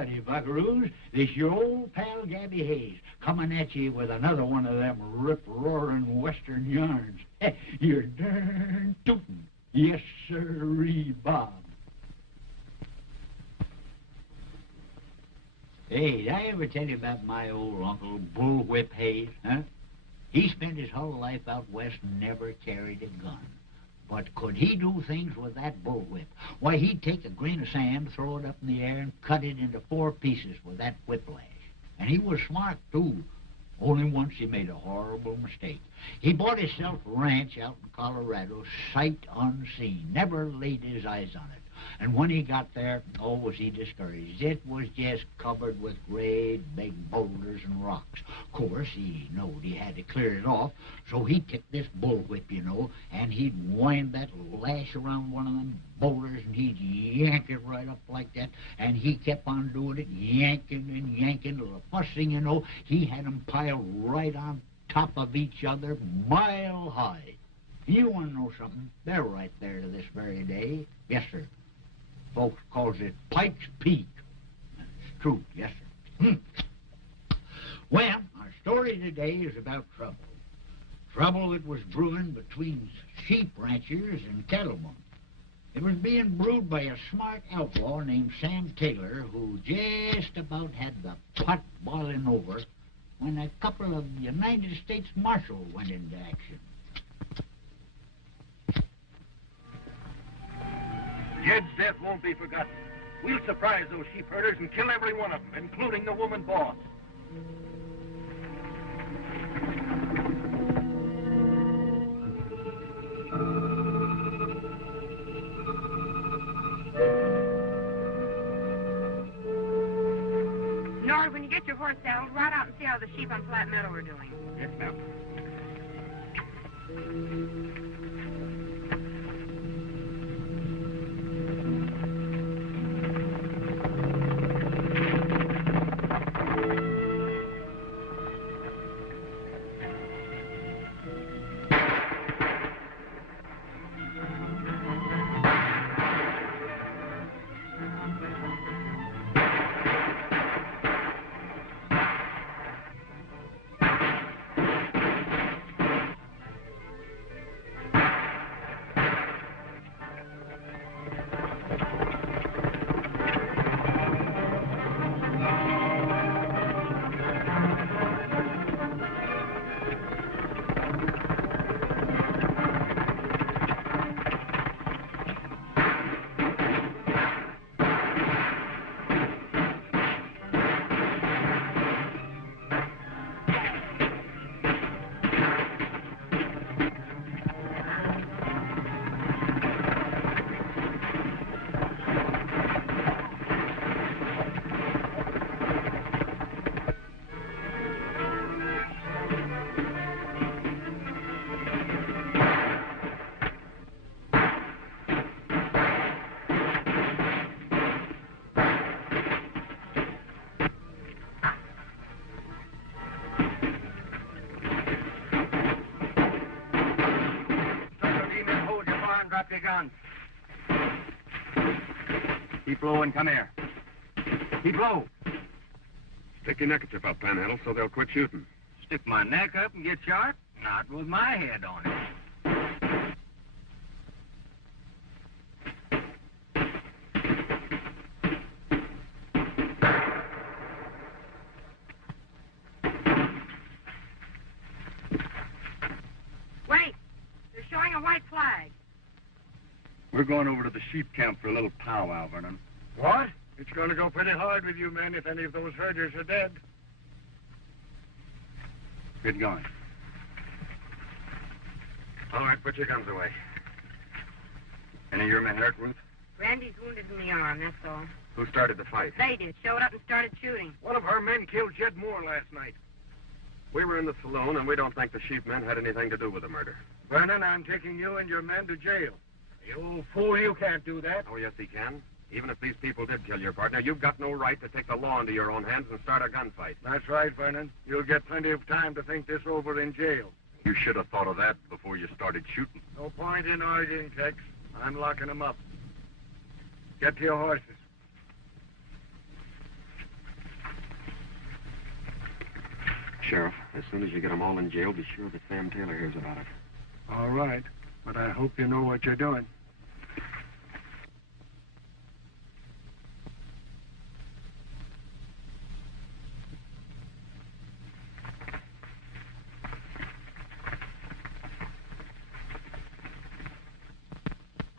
Howdy, buckaroos. This your old pal Gabby Hayes, coming at you with another one of them rip-roaring western yarns. You're darn tootin'. Yes, sirree, Bob. Hey, did I ever tell you about my old uncle, Bullwhip Hayes, huh? He spent his whole life out west and never carried a gun. But could he do things with that bullwhip? Why, he'd take a grain of sand, throw it up in the air, and cut it into 4 pieces with that whiplash. And he was smart, too. Only once he made a horrible mistake. He bought himself a ranch out in Colorado, sight unseen. Never laid his eyes on it. And when he got there, oh, was he discouraged. It was just covered with great big boulders and rocks. Of course, he knowed he had to clear it off, so he took this bullwhip, you know, and he'd wind that lash around one of them boulders, and he'd yank it right up like that, and he kept on doing it, yanking and yanking, till the first thing you know, he had them piled right on top of each other, mile high. You want to know something? They're right there to this very day. Yes, sir. Folks calls it Pike's Peak. It's true, yes, sir. Well, our story today is about trouble. Trouble that was brewing between sheep ranchers and cattlemen. It was being brewed by a smart outlaw named Sam Taylor, who just about had the pot boiling over when a couple of United States Marshals went into action. Jed's death won't be forgotten. We'll surprise those sheep herders and kill every one of them, including the woman boss. Nord, when you get your horse saddled, ride out and see how the sheep on Flat Meadow are doing. Yes, ma'am. Keep low and come here. Keep low. Stick your neckerchief up, Panhandle, so they'll quit shooting. Stick my neck up and get shot? Not with my head on it. Wait! They're showing a white flag. We're going over to the sheep camp for a little powwow, Vernon. What? It's going to go pretty hard with you men if any of those herders are dead. Get going. All right, put your guns away. Any of your men hurt, Ruth? Randy's wounded in the arm, that's all. Who started the fight? They did. Showed up and started shooting. One of our men killed Jed Moore last night. We were in the saloon, and we don't think the sheepmen had anything to do with the murder. Vernon, I'm taking you and your men to jail. You old fool, you can't do that. Oh, yes, he can. Even if these people did kill your partner, you've got no right to take the law into your own hands and start a gunfight. That's right, Vernon. You'll get plenty of time to think this over in jail. You should have thought of that before you started shooting. No point in arguing, Tex. I'm locking them up. Get to your horses. Sheriff. As soon as you get them all in jail, be sure that Sam Taylor hears about it. All right, but I hope you know what you're doing.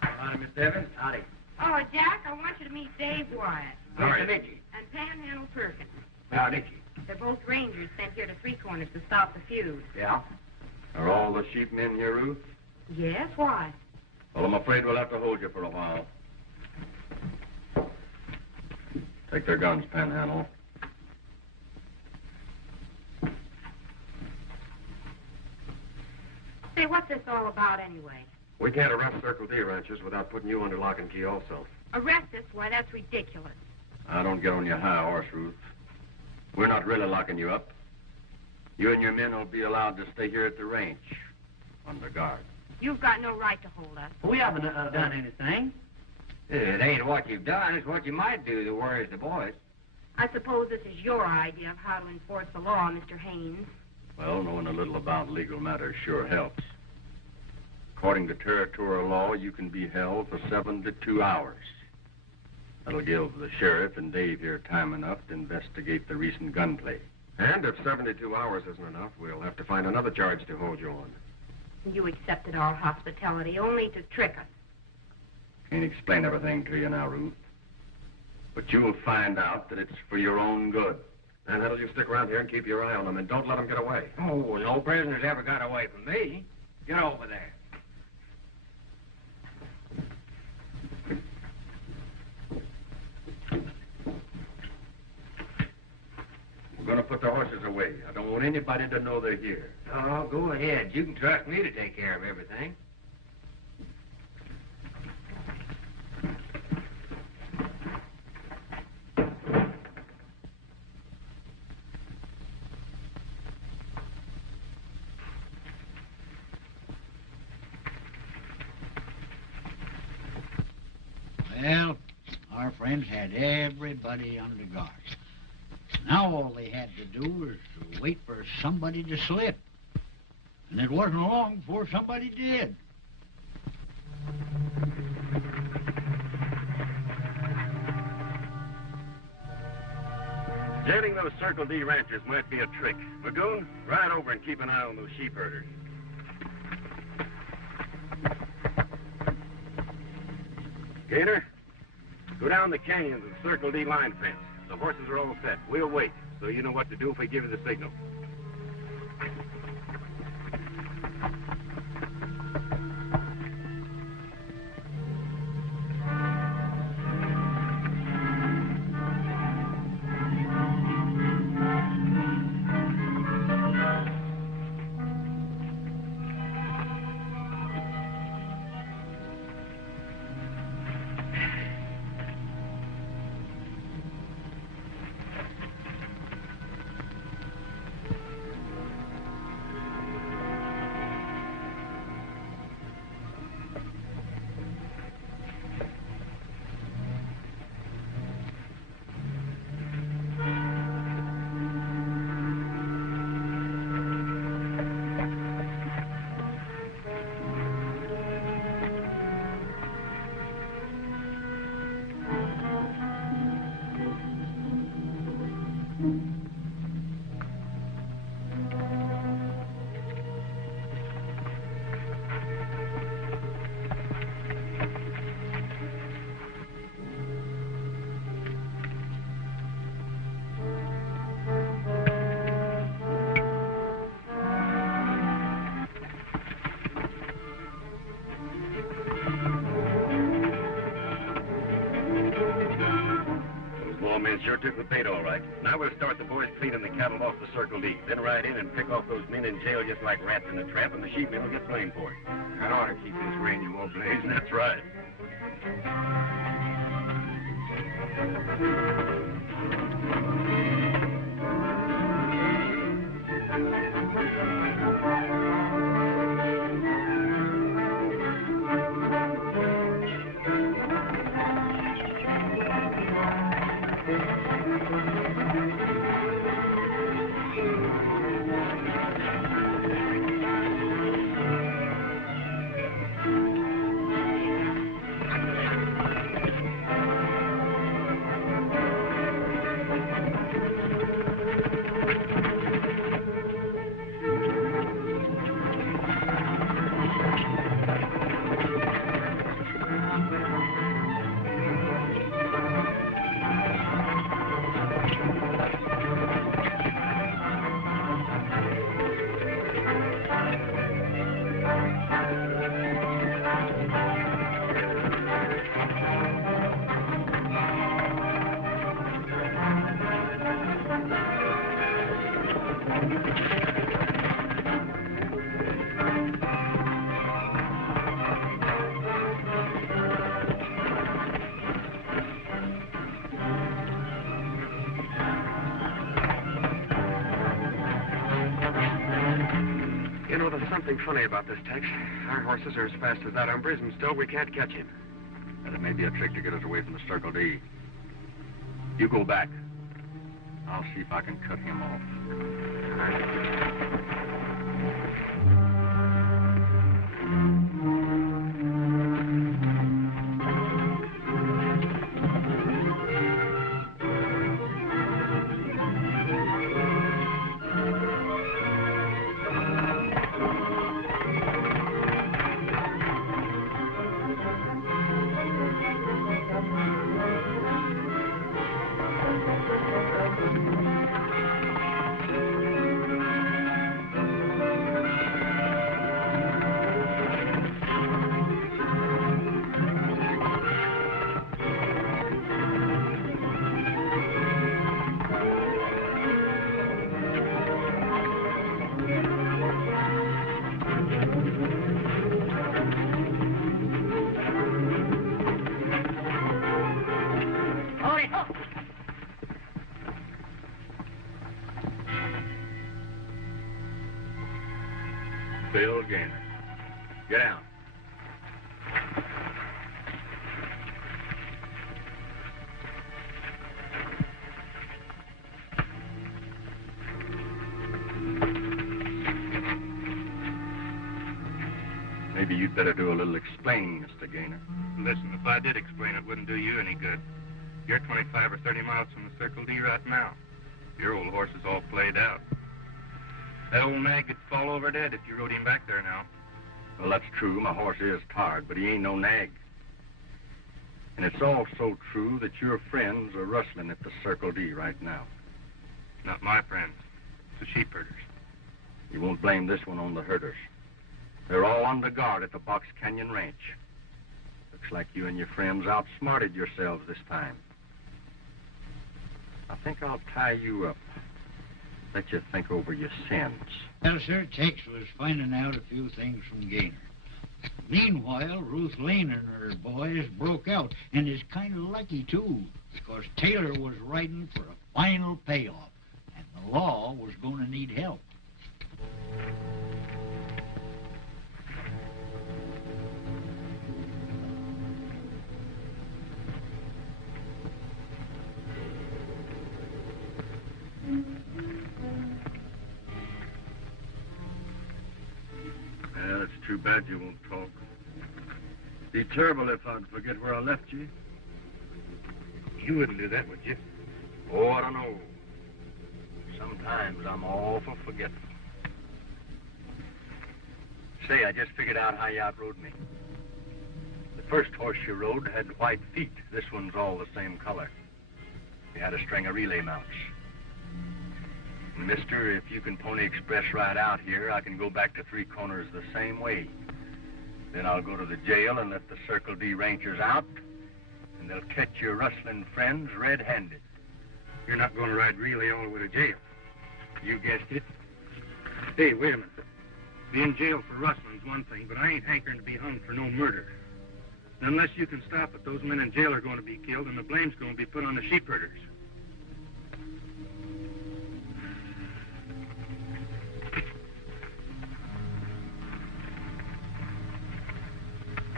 Howdy, Miss Evans. Howdy. Oh, Jack, I want you to meet Dave Wyatt Nice to meet you. and Panhandle Perkins. Howdy. They're both rangers sent here to Three Corners to stop the feud. Yeah? Are all the sheep men here, Ruth? Yes, why? Well, I'm afraid we'll have to hold you for a while. Take their guns, Panhandle. Say, what's this all about anyway? We can't arrest Circle D ranchers without putting you under lock and key also. Arrest us? Why, that's ridiculous. I don't get on your high horse, Ruth. We're not really locking you up. You and your men will be allowed to stay here at the ranch, under guard. You've got no right to hold us. We haven't done anything. It ain't what you've done, it's what you might do that worries the boys. I suppose this is your idea of how to enforce the law, Mr. Haynes. Well, knowing a little about legal matters sure helps. According to territorial law, you can be held for 7 to 2 hours. That'll give the sheriff and Dave here time enough to investigate the recent gunplay. And if 72 hours isn't enough, we'll have to find another charge to hold you on. You accepted our hospitality only to trick us. Can't explain everything to you now, Ruth. But you'll find out that it's for your own good. And that'll you stick around here and keep your eye on them, and don't let them get away. Oh, no prisoners ever got away from me. Get over there. We're going to put the horses away. I don't want anybody to know they're here. Oh, go ahead. You can trust me to take care of everything. Well, our friends had everybody under guard. Now all they had to do was to wait for somebody to slip. And it wasn't long before somebody did. Jailing those Circle D ranchers might be a trick. Magoon, ride over and keep an eye on those sheep herders. Gator, go down the canyon to the Circle D line fence. The horses are all set. We'll wait, so you know what to do if we give you the signal. Sure took the bait all right. Now we'll start the boys cleaning the cattle off the Circle D. Then ride in and pick off those men in jail just like rats in a trap, and the sheepmen will get blamed for it. That ought to keep this range more blazing. That's right. something funny about this, Tex. Our horses are as fast as that hombre's, and still we can't catch him. And it may be a trick to get us away from the Circle D. You go back. I'll see if I can cut him off. All right. Bill Gaynor. Get down. Maybe you'd better do a little explaining, Mr. Gaynor. Listen, if I did explain, it wouldn't do you any good. You're 25 or 30 miles from the Circle D right now. Your old horse is all played out. That old nag could fall over dead if you rode him back there now. Well, that's true. My horse is tired, but he ain't no nag. And it's also true that your friends are rustling at the Circle D right now. Not my friends. It's the sheep herders. You won't blame this one on the herders. They're all under guard at the Box Canyon Ranch. Looks like you and your friends outsmarted yourselves this time. I think I'll tie you up. Let you think over your sins. Well, sir, Tex was finding out a few things from Gaynor. Meanwhile, Ruth Lane and her boys broke out, and is kind of lucky, too, because Taylor was riding for a final payoff, and the law was going to need help. Well, it's too bad you won't talk. Be terrible if I'd forget where I left you. You wouldn't do that, would you? Oh, I don't know. Sometimes I'm awful forgetful. Say, I just figured out how you outrode me. The first horse you rode had white feet. This one's all the same color. We had a string of relay mounts. Mister, if you can pony express right out here, I can go back to Three Corners the same way. Then I'll go to the jail and let the Circle D Rangers out, and they'll catch your rustling friends red-handed. You're not going to ride relay all the way to jail. You guessed it. Hey, wait a minute. Being in jail for rustling's one thing, but I ain't hankering to be hung for no murder. Unless you can stop it, those men in jail are going to be killed, and the blame's going to be put on the sheep herders.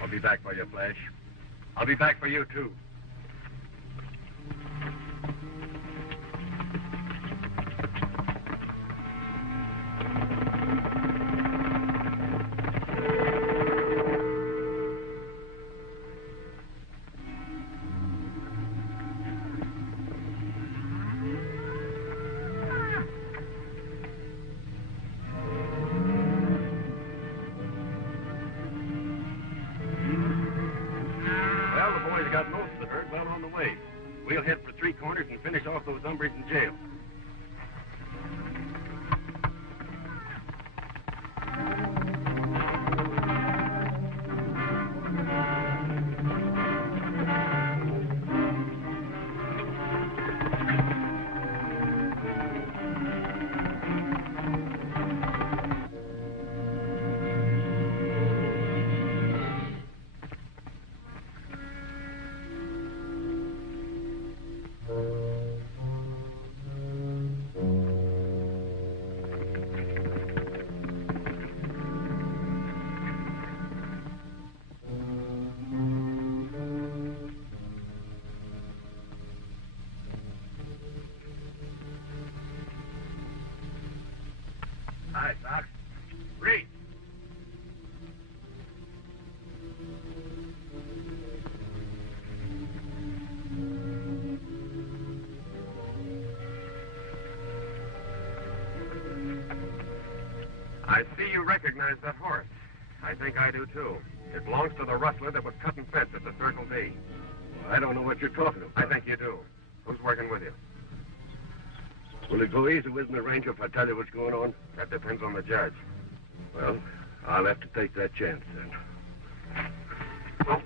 I'll be back for you, Flash. I'll be back for you, too. Got most of the herd well on the way. We'll head for Three Corners and finish off those hombres in jail. Hi, Sox. Reed. I see you recognize that horse. I think I do, too. It belongs to the rustler that was cutting fence at the Circle D. Well, I don't know what you're talking about. I think you do. Who's working with you? Will it go easy with me, Ranger, if I tell you what's going on? That depends on the judge. Well, I'll have to take that chance, then. Oh.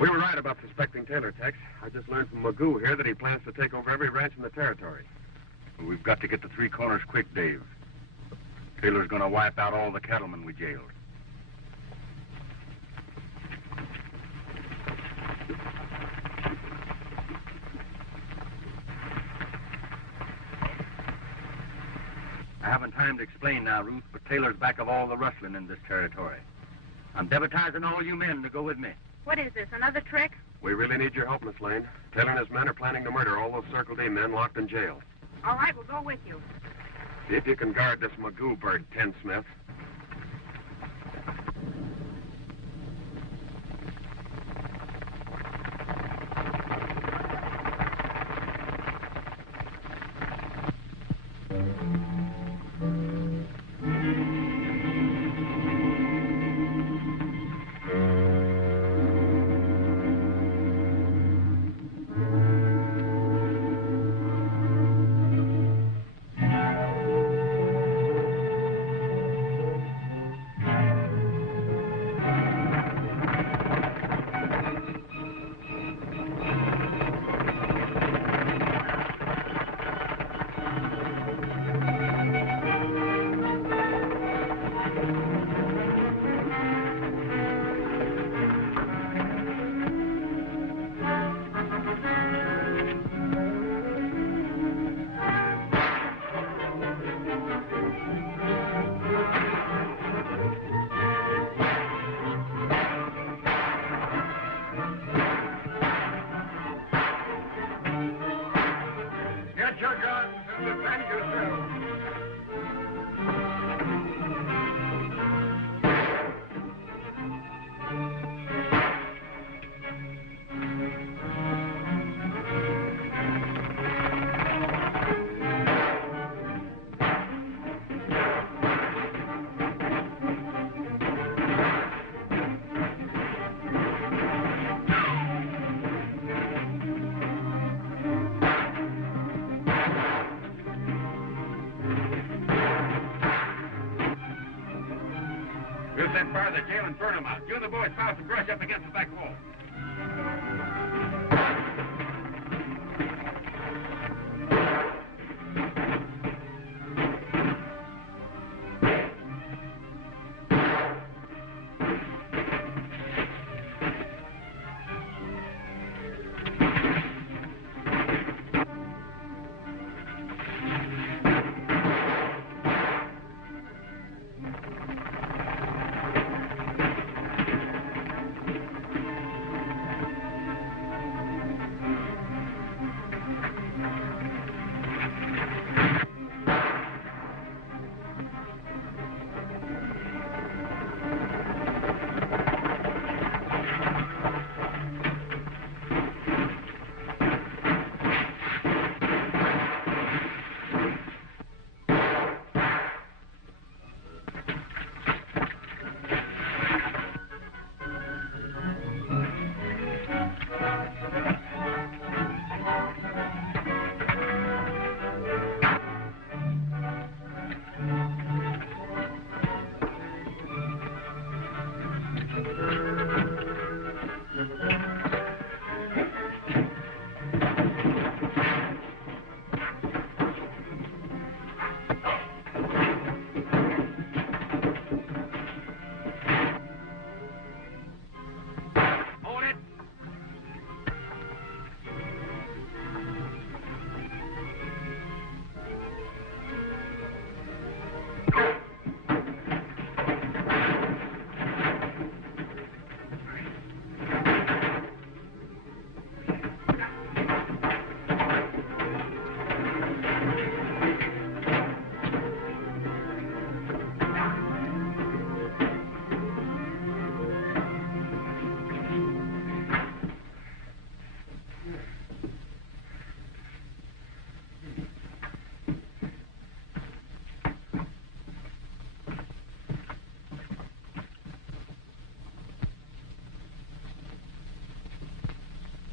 We were right about suspecting Taylor, Tex. I just learned from Magoo here that he plans to take over every ranch in the territory. Well, we've got to get to Three Corners quick, Dave. Taylor's going to wipe out all the cattlemen we jailed. I haven't time to explain now, Ruth, but Taylor's back of all the rustling in this territory. I'm deputizing all you men to go with me. What is this, another trick? We really need your help, Miss Lane. Taylor and his men are planning to murder all those Circle D men locked in jail. All right, we'll go with you. See if you can guard this Magoo bird, Ken Smith. set fire to the jail and burn them out. You and the boys pile some brush up against the back wall.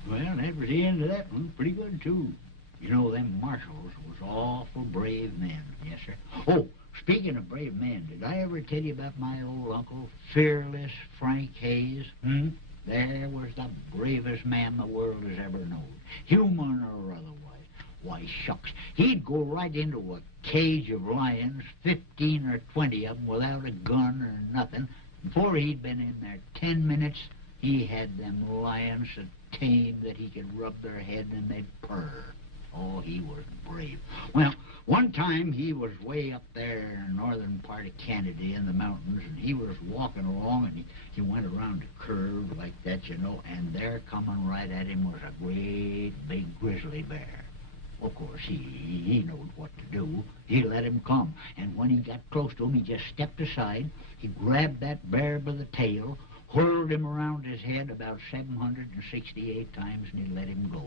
Well, that was the end of that one. Pretty good, too. You know, them marshals was awful brave men. Yes, sir. Oh, speaking of brave men, did I ever tell you about my old uncle, fearless Frank Hayes? There was the bravest man the world has ever known, human or otherwise. Why, shucks, he'd go right into a cage of lions, 15 or 20 of them, without a gun or nothing. Before he'd been in there 10 minutes, he had them lions so tame that he could rub their head and they'd purr. Oh, he was brave. Well, one time he was way up there in the northern part of Canada in the mountains, and he was walking along, and he went around a curve like that, you know, and there coming right at him was a great big grizzly bear. Of course, he knowed what to do. He let him come, and when he got close to him, he just stepped aside. He grabbed that bear by the tail, whirled him around his head about 768 times, and he let him go.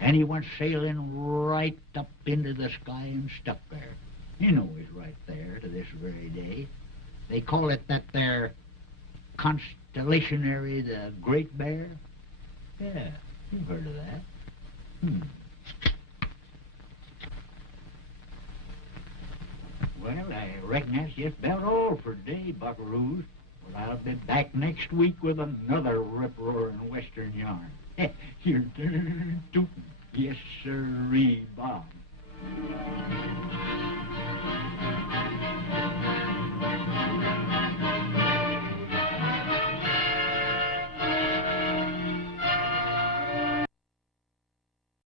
And he went sailing right up into the sky and stuck there. You know he's right there to this very day. They call it that there constellationary, the Great Bear. Yeah, you've heard of that. Well, I reckon that's just about all for today, buckaroos. But I'll be back next week with another rip-roaring western yarn. Your turn, tootin'. Yes, sirree, Bob.